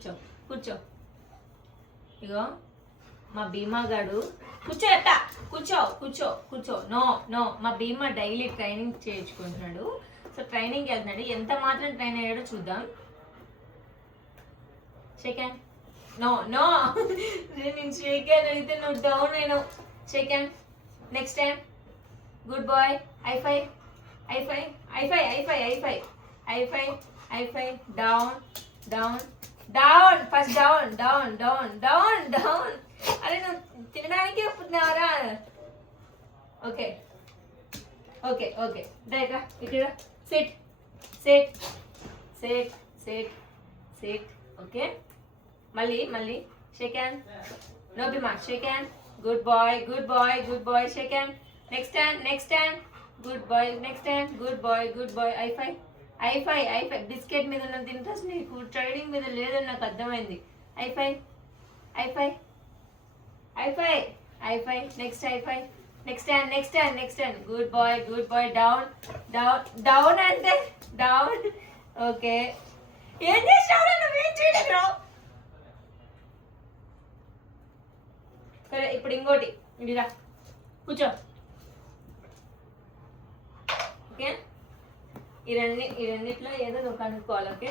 కూర్చో కూర్చో. ఇగో మా భీమా గాడు కూర్చో ఎట్ట కూర్చో కూర్చో కూర్చో. నో నో, మా భీమా డైలీ ట్రైనింగ్ చేయించుకుంటున్నాడు. సో ట్రైనింగ్కి వెళ్తున్నాడు. ఎంత మాత్రం ట్రైన్ అయ్యాడో చూద్దాం. షేక్ హ్యాండ్. నో నో, నేను షేక్ హ్యాండ్ అడిగితే నువ్వు డౌన్ అయినావు. Shake hand. Next time. Good boy. High five high five high five high five high five high five high five. Down down down. First down down down down down. అరే నువ్వు తినడానికే పుట్టినావరా. Okay okay okay. రైట్ రా ఇక్కడ. Sit sit sit sit sit. Okay. మళ్ళీ మళ్ళీ shake hand. No Bheema. Shake hand. Good boy good boy good boy. Shake hand. Next hand next hand. Good boy. Next hand. Good boy good boy. High five high five high five. Biscuit మీద ఉన్నది interest నీకు, training మీద లేదని నాకు అర్థమైంది. High five high five high five high five. Next high five. Next hand next hand next hand. Good boy good boy. Down down down అంటే down. Okay. ఏం చేసినావు? నువ్వేం చేయలేవు. సరే ఇప్పుడు ఇంకోటి. ఇడిరా కూర్చో. ఓకే. ఈ రెండిట్లో ఏదో నువ్వు కనుక్కోవాలి. Okay.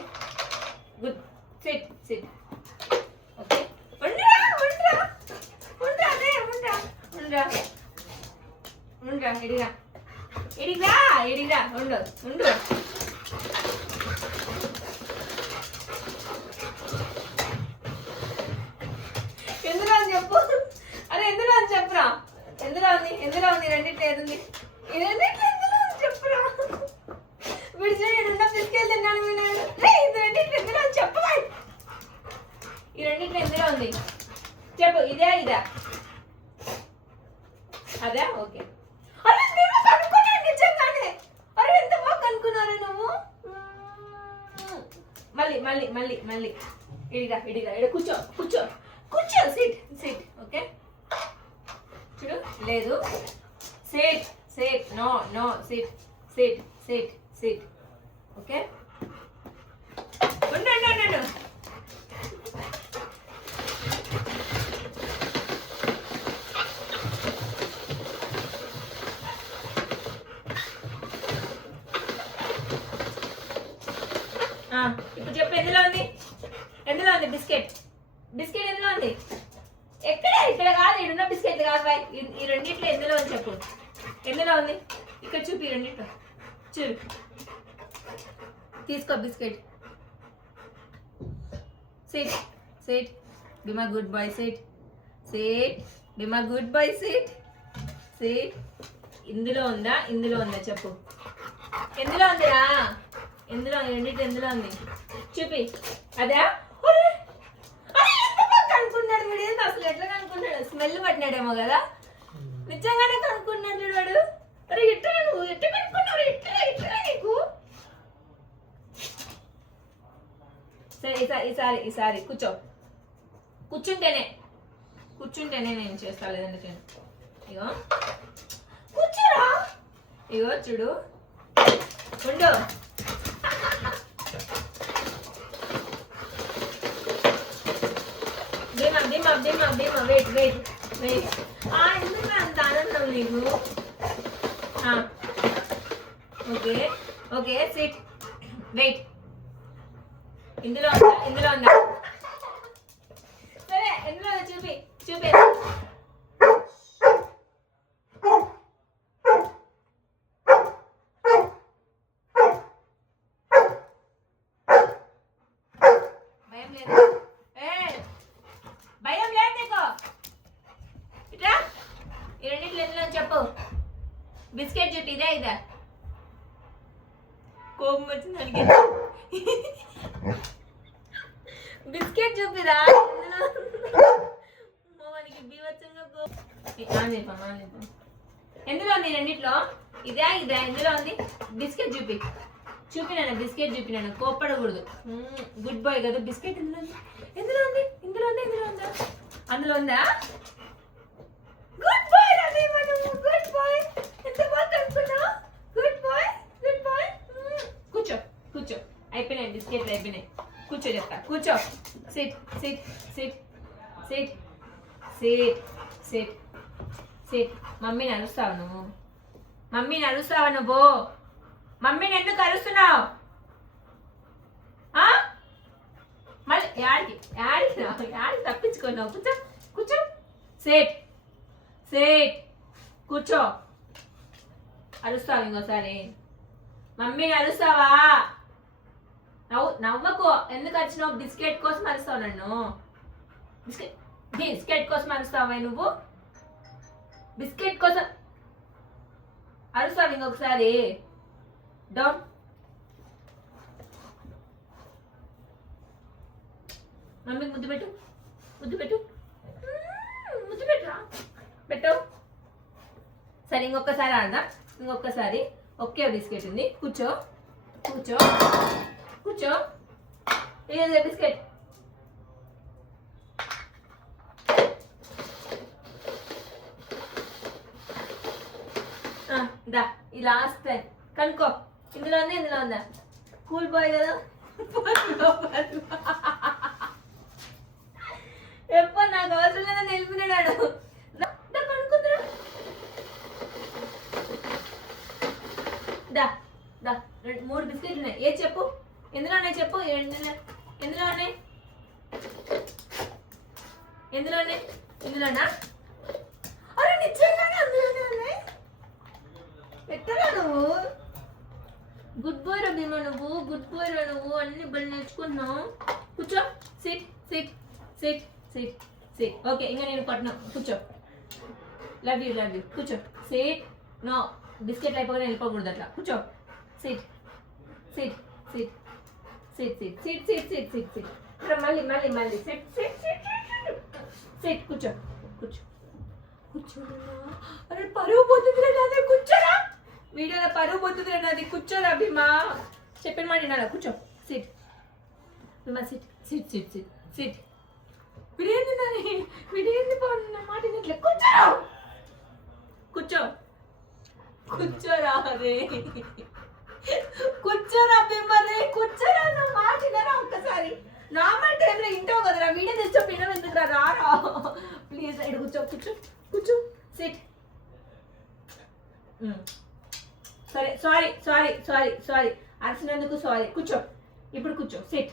Good. SIT sit. Okay. ఉండరా ఉండరా ఉండరా అదే ఉండరా ఉండరా ఉండరా. ఇడిరా ఇడిరా ఇడిరా. ఉండు ఉండు. ఎందులో అని చెప్పు. అరే ఎందులో అని చెప్పురా. ఎందులో ఉంది ఎందులో ఉంది? రెండిట్లో ఏదుంది? ఈ రెండిట్లో ఎందులో అని చెప్పురా. విడిచేయడున్నా తీసుకెళ్తున్నాను మీరు. ఇది రెండిట్లో ఎందులో అని చెప్పరా. ఈ రెండిట్లో ఎందులో ఉంది చెప్పు. ఇదే ఇదా అదే. ఓకే. అరే నేను కనుక్కున్నాను నిజంగానే. అరే ఎంత బాగా కనుక్కున్నారా నువ్వు. మళ్ళీ మళ్ళీ మళ్ళీ మళ్ళీ. ఇడిగా ఇడిగా ఇడ కూర్చో కూర్చో కూర్చో. Sit sit. ఓకే. చూడు లేదు. Sit sit. No no. Sit sit sit sit. Okay. ఉండు ఉండు ఉండు. ఇప్పుడు చెప్పు ఎందులో ఉంది? ఎందులో ఉంది బిస్కెట్? బిస్కెట్ ఎందులో ఉంది? ఎక్కడ? ఇక్కడ కాదు. ఇడున్న బిస్కెట్ కాదు బాయ్. ఈ రెండిట్లో ఎందులో ఉంది చెప్పు. ఎందులో ఉంది? ఇక్కడ చూపి. ఈ రెండిట్లో చూడు. తీసుకో biscuit. Sit sit. Bheema good boy. Sit sit. Bheema good boy. Sit sit. ఇందులో ఉందా ఇందులో ఉందా చెప్పు. ఎందులో ఉందిరా? ఎందులో? రెండిట్లో ఎందులో ఉంది చూపి. అదా? కనుక్కున్నాడు వీడు. ఏంటి అసలు ఎట్లా కనుక్కున్నాడు? స్మెల్ పట్టినాడేమో కదా. నిజంగానే కనుక్కున్నాడు వాడు. అరే ఎట్లా నువ్వు ఎట్లా కనుక్కున్నావు? ఎట్లా ఎట్లా నీకు? సరే ఈసారి ఈసారి కూర్చో. కూర్చుంటేనే నేను చేస్తా. లేదంటే ఇగో కూర్చోరా. ఇగో చూడు. ఉండు. Bheema Bheema Bheema Bheema. Wait wait wait. ఎందుకు అంత ఆనందం నీకు? Okay okay. సిట్. వెయిట్. ఇందులో ఉందా ఇందులో ఉందా? సరే ఎందులో చూపి చూపి. భయం లేదు. భయం లేదు నీకు. ఇట్లా ఈ రెండిట్లో ఎందులో చెప్పు. బిస్కెట్ చూపి. ఇదే ఇదా? కోపం వచ్చింది అడిగి. బిస్కెట్ చూపిరా. మనకి బీవచ్చంగా ఎందులో ఉంది రెండిట్లో? ఇదే ఇదా? ఎందులో ఉంది? బిస్కెట్ చూపినాను. బిస్కెట్ చూపినాను. కోప్పడకూడదు. గుడ్ బాయ్ కదా. బిస్కెట్ ఎందులో ఉంది? ఎందులో ఉంది? ఇందులో ఉంది. ఎందులో ఉందా? అందులో ఉందా? గుడ్ బాయ్ రాదే. Good boy. ఎంత బాగా కనుక్కున్నావు. Good boy good boy. కూర్చో కూర్చో. అయిపోయినాయి బిస్కెట్లు అయిపోయినాయి. కూర్చో చెప్తా కూర్చో sit sit sit sit sit sit sit మమ్మీని అరుస్తావు నువ్వు మమ్మీని అరుస్తావా నువ్వు మమ్మీని ఎందుకు అరుస్తున్నావు మళ్ళీ యాడికి తప్పించుకున్నావు కూర్చో కూర్చో సేట్ సేట్ కూర్చో అరుస్తావు ఇంకోసారి మమ్మీని అరుస్తావా నవ్వకు ఎందుకు వచ్చినావు బిస్కెట్ కోసం అరుస్తావు నన్ను బిస్కెట్ కోసం అరుస్తావా నువ్వు బిస్కెట్ కోసం అరుస్తావు ఇంకొకసారి డౌన్ మమ్మీకి ముద్దు పెట్టు ముద్దు పెట్టు ముద్దు పెట్టరా పెట్టవు సరే ఇంకొకసారి ఆడదా ఇంకొకసారి ఒకే బిస్కెట్ ఉంది కూర్చో కూర్చో కూర్చో ఇదే బిస్కెట్ దా ఈ లాస్ట్ టైం కనుక్కో ఇందులో ఉంది ఇందులో ఉందా కూల్ బాయ్ కదా ఎప్పుడు నాకు అవసరం లేదా నిలిపినాడు కనుక్కుందా దా దా 3 బిస్కెట్లు ఉన్నాయి ఏ చెప్పు ఎందులో ఉన్నాయి చెప్పు ఎందులో ఉన్నాయి ఇందులోనా అరే నిజంగానే అందులోనే ఉన్నాయి ఎట్టరా నువ్వు గుడ్ బాయ్ రా భీమా నువ్వు గుడ్ బాయ్ రా నువ్వు అన్ని బలి నేర్చుకున్నావు కూర్చో sit sit sit sit sit okay ఇంకా నేను పట్టినా కూర్చో లవ్ యూ కూర్చో సిట్ నో బిస్కెట్ అయిపోగానే వెళ్ళిపోకూడదు అట్లా కూర్చో sit sit sit sit sit sit sit sit sit SIT మళ్ళీ మళ్ళీ మళ్ళీ సిట్ సిట్ సిట్ సిట్ కూర్చో కూర్చో కూర్చోరా అరే పరువు పోతుంది నాది కూర్చోరా వీడియోలో పరువు పోతుంది నాది కూర్చోరా భీమా చెప్పిన మాట వినాలా కూర్చో sit Bheema sit sit sit sit sit వీడేంది నాని వీడేంది బాగున్నా మాట ఇట్లా కూర్చోరా కూర్చో కూర్చోరా రే కూర్చోరా భీమా రే కూర్చోరా నా మాట వినరా ఒక్కసారి నార్మల్ టైంలో ఇంటావు కదరా వీడియో తెచ్చో పిల్లలు ఎందుకురా రారా ప్లీజ్ సైడ్ కూర్చో కూర్చో కూర్చో సిట్ సరే సారీ సారీ సారీ సారీ అరిసినందుకు సారీ కూర్చో ఇప్పుడు కూర్చో సిట్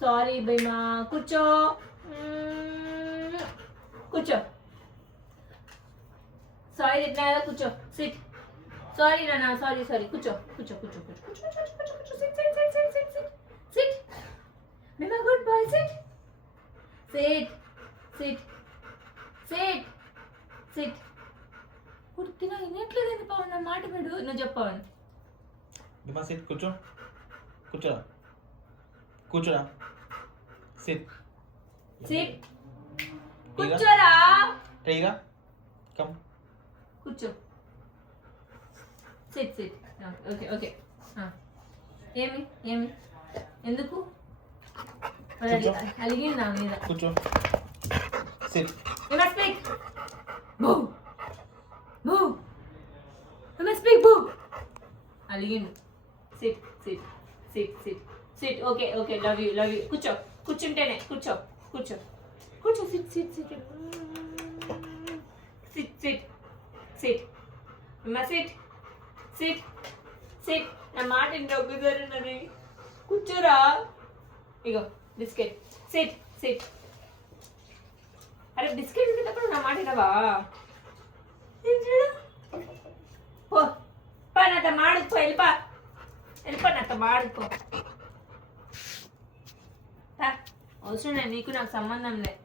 సారీ భీమా కూర్చో కూర్చో సారీ తిట్టినా కదా కూర్చో సిట్ సారీ నాన్న సారీ సారీ కూర్చో కూర్చో కూర్చో కూర్చో కూర్చో కూర్చో కూర్చో sit sit sit sit sit sit sit Bheema good boy sit sit sit sit sit పూర్తిగా వినట్లేదండి పవన్ నా మాట విడు నువ్వు చెప్పవని భీమా సిట్ కూర్చో కూర్చో కూర్చోరా సిట్ సిట్ కూర్చోరా టైగా కమ్ కూర్చో సిట్ సిట్ ఓకే ఓకే ఏమి ఏమి ఎందుకు అలిగింది నా మీద కూర్చో sit You must speak. Boo. Boo. You must speak. Boo. అలిగిండు sit sit sit sit sit okay okay love you కూర్చో కూర్చుంటేనే కూర్చో కూర్చో కూర్చో sit sit sit sit sit sit అమ్మా సిట్ సిట్ సిట్ నా మాట ఇంట్లో కుదరనని కూర్చోరా ఇగో బిస్కెట్ సిట్ సిట్ అరే బిస్కెట్ తినేటప్పుడు నా మాట వినవా పో పా నాతో మాడుకో వెళ్ళిపో నాతో మాడుకో అవసరం లేదు నీకు నాకు సంబంధం లేదు